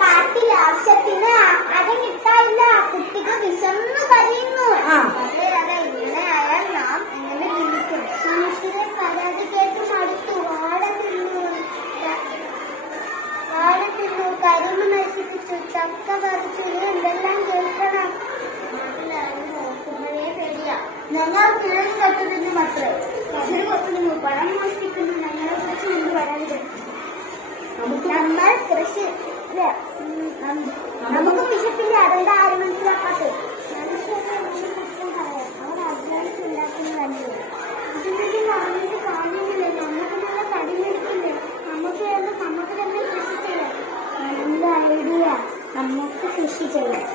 പാട്ടിൽ ആവശ്യത്തിന് അടങ്ങിട്ടായില്ല, കുട്ടികൾ വിശന്നു കഴിയുന്നു. ഇങ്ങനെ ആയാൽ നാം എങ്ങനെ ജീവിക്കും? മനുഷ്യരെ പരാതി കേട്ട് മടുത്തു. വാഴ തിന്നു, കരിമ്പ് നശിപ്പിച്ചു, ചക്ക പറിച്ചു, എന്തെല്ലാം കേൾക്കണം. നോക്കുന്നതേ പേടിയ. ഞങ്ങൾ കിഴങ്ങ് കെട്ടുന്നു മക്കളെ, കതിര് കൊത്തുന്നു, പണം മോഷ്ടിക്കുന്നു. ഞങ്ങളെ കുറിച്ച് എന്ത് പരാതി? നമ്മൾ കൃഷി നമുക്ക് വിശപ്പില്ല, അതുകൊണ്ട് ആരും മനസ്സിലാക്കാത്തത്. അവർ അധ്വാനിച്ചുണ്ടാക്കുന്നതല്ലേ. ഇതിനൊക്കെ പറഞ്ഞിട്ട് കാര്യമില്ല. നമുക്ക് നല്ല കടിമെടുക്കില്ലേ? നമുക്ക് തന്നെ കൃഷി ചെയ്യാം. നല്ല ഐഡിയ, നമുക്ക് കൃഷി ചെയ്യാം.